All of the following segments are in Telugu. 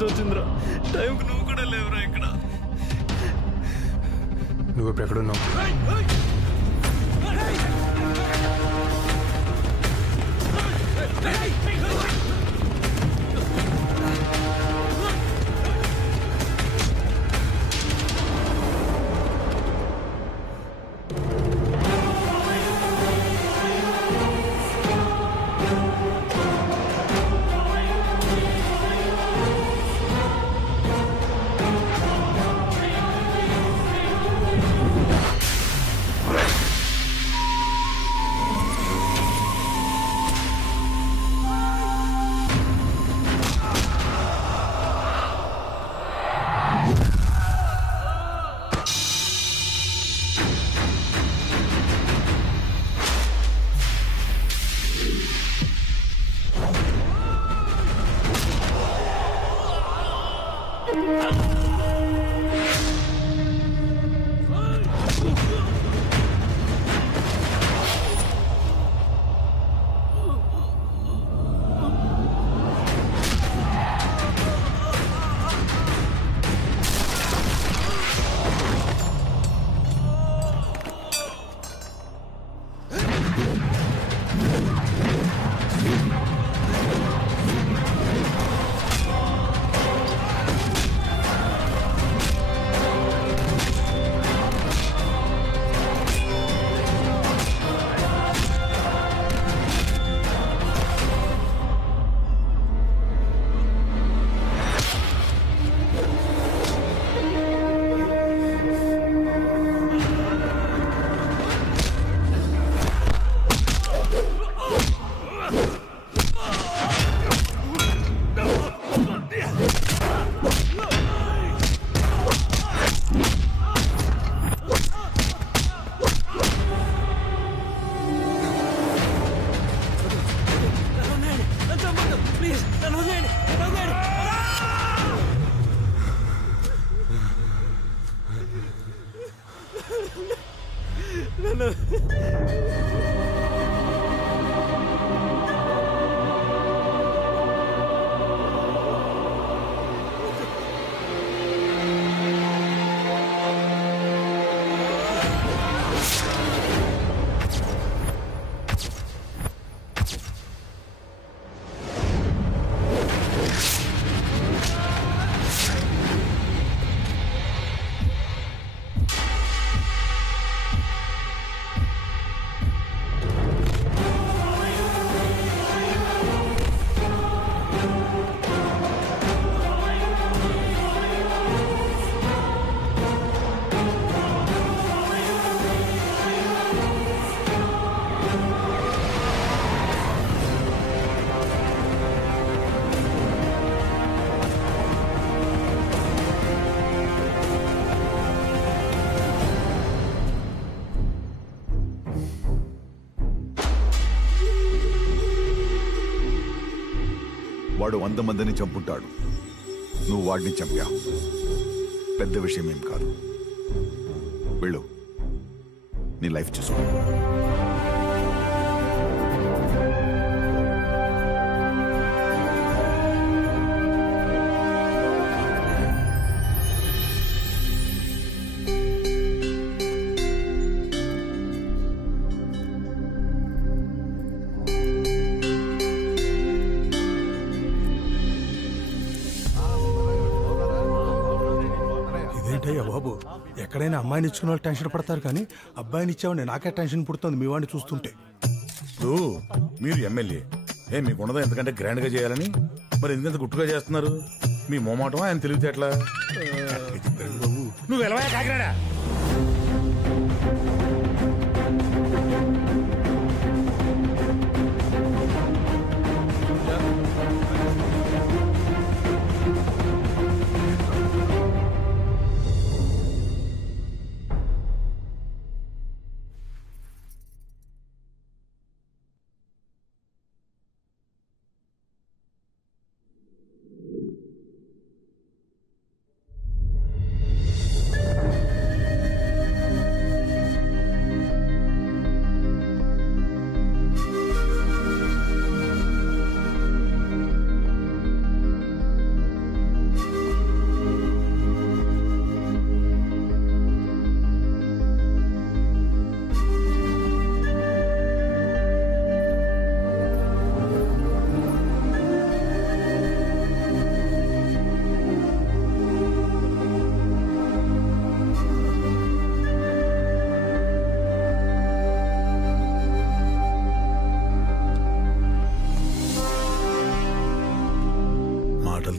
కష్టం వచ్చిందిరా. టైంకి నువ్వు కూడా లేవురా ఇక్కడ. నువ్వు ఇప్పుడు ఎక్కడున్నావు? వాడు 100 మందిని చంపుంటాడు. నువ్వు వాడిని చంపావు. పెద్ద విషయం ఏం కాదు. వెళ్ళు, నీ లైఫ్ చూసుకో. ఇదేంటయ్యా బాబు, ఎక్కడైనా అమ్మాయిని ఇచ్చుకున్న వాళ్ళు టెన్షన్ పడతారు, కానీ అబ్బాయిని ఇచ్చామని నాకే టెన్షన్ పుడుతుంది మీ వాడిని చూస్తుంటే. మీరు ఎమ్మెల్యే మీకున్నదా ఎంతకంటే గ్రాండ్ గా చేయాలని, మరి ఎందుకంత గుట్టుగా చేస్తున్నారు? మీ మోమాటం ఆయన తెలివితే ఎట్లా? నువ్వు వెళ్ళవా కాకినాడా?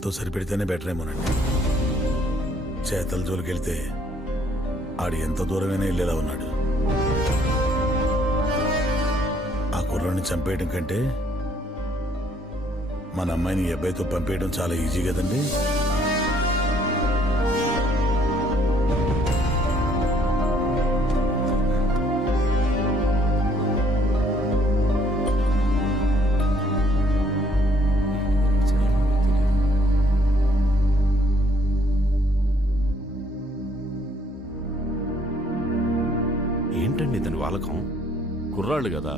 మాటలతో సరిపెడితేనే బెటర్ ఏమోనండి. చేతల జోలికెళ్తే ఆడు ఎంత దూరమైనా వెళ్ళేలా ఉన్నాడు. ఆ కుర్రాన్ని చంపేయడం కంటే మన అమ్మాయిని ఈ అబ్బాయితో పంపేయడం చాలా ఈజీ కదండి. ఏంటండి ఇతని వాలకం? కుర్రాళ్ళు కదా.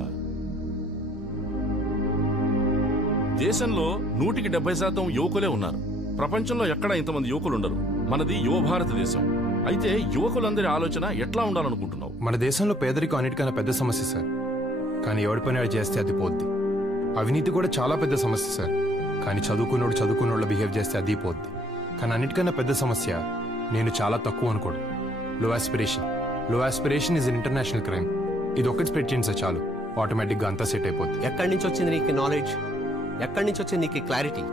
దేశంలో 100% యువకులే ఉన్నారు. ప్రపంచంలో ఎక్కడా ఇంతమంది యువకులు ఉండరు. మనది యువ భారతదేశం. అయితే యువకులందరి ఆలోచన ఎట్లా ఉండాలనుకుంటున్నావు? మన దేశంలో పేదరికం అన్నిటికన్నా పెద్ద సమస్య సార్. కానీ ఎవడి పని వాడు చేస్తే అది పోద్ది. అవినీతి కూడా చాలా పెద్ద సమస్య సార్. కానీ చదువుకున్నోళ్ళు బిహేవ్ చేస్తే అది పోద్ది. కానీ అన్నిటికన్నా పెద్ద సమస్య నేను చాలా తక్కువ అనుకోడు. లో ఆస్పిరేషన్ ఇస్ ఇంటర్నేషనల్ క్రైమ్. ఇది ఒక్కటి స్ప్రెడ్ చేయండి సార్, చాలు. ఆటోమేటిక్గా అంతా సెట్ అయిపోద్ది. ఎక్కడి నుంచి వచ్చింది నీకు నాలెడ్జ్? ఎక్కడి నుంచి వచ్చింది నీకు క్లారిటీ?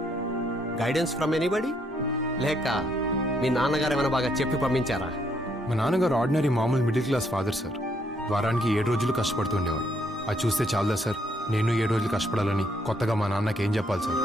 గైడెన్స్ ఫ్రమ్ ఎనీబడి, లేక మీ నాన్నగారు ఏమైనా బాగా చెప్పి పంపించారా? మా నాన్నగారు ఆర్డినరీ మామూలు మిడిల్ క్లాస్ ఫాదర్ సార్. వారానికి 7 రోజులు కష్టపడుతూ ఉండేవాడు. అది చూస్తే చాలదా సార్? నేను 7 రోజులు కష్టపడాలని కొత్తగా మా నాన్నకి ఏం చెప్పాలి సార్?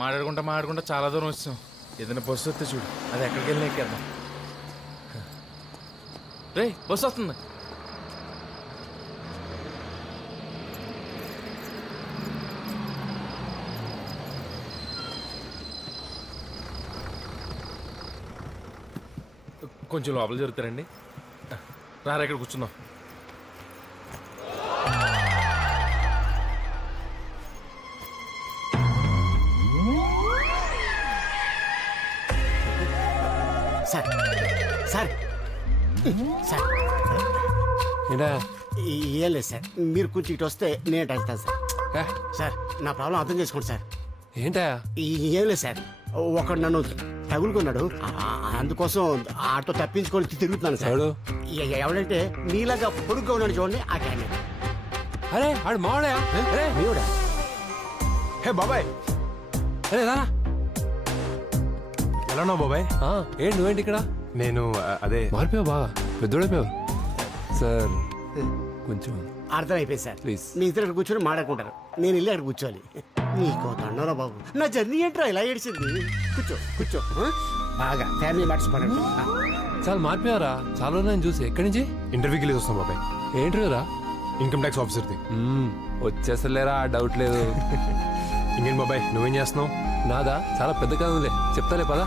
మాట్లాడుకుంటా చాలా దూరం వచ్చాం. ఏదైనా బస్సు వస్తే చూడు, అది ఎక్కడికి వెళ్ళి ఎక్కేద్దాం. రే, బస్సు వస్తుంది. కొంచెం లోపల జరుగుతారండి. రారా, ఇక్కడ కూర్చుందాం. ఏం లేదు సార్, మీరు కొంచెం ఇటు వస్తే నేను వెళ్తాను సార్. సార్, నా ప్రాబ్లం అర్థం చేసుకోండి సార్. ఏంటా? ఏం లేదు సార్, ఒకడు నన్ను తగులుకున్నాడు, అందుకోసం ఆటో తప్పించుకొని తిరుగుతున్నాను సార్. ఎవడంటే మీలాగా పొడుగ్గా ఉన్నాడు చూడండి, ఆ క్యాండిడేట్. అరే ఆడు మావాడా? మీవుడా? హే బాబాయ్, అరే రా. ఎలా ఉన్నావు బాబాయ్? ఏంటి నువ్వేంటి ఇక్కడ? నేను అదే మారిపోయావు, బాగా పెద్దోడైపోయావు సార్. కొంచెం అర్థమైపోయింది సార్. ప్లీజ్ మీ ఇద్దరు కూర్చొని మాట్లాడుకుంటారు, నేను వెళ్ళి అక్కడ కూర్చోవాలి. నీకో తండరా బాబు, నా జర్నీ ఏంట్రా ఇలా ఏడిచింది. కూర్చో కూర్చో, బాగా ఫ్యామిలీ మ్యాటర్స్ పడండి. చాలా మారిపోయారా? చాలా నేను చూసి. ఎక్కడి నుంచి? ఇంటర్వ్యూకి వెళ్ళి వస్తాం బాబాయ్. ఏంటర్వ్యూరా? ఇన్కమ్ ట్యాక్స్ ఆఫీసర్ది. వచ్చేసలేరా, డౌట్ లేదు. ఇంకేం బాబాయ్, నువ్వేం చేస్తున్నావు? నాదా చాలా పెద్ద కథలే, చెప్తాలే పదా.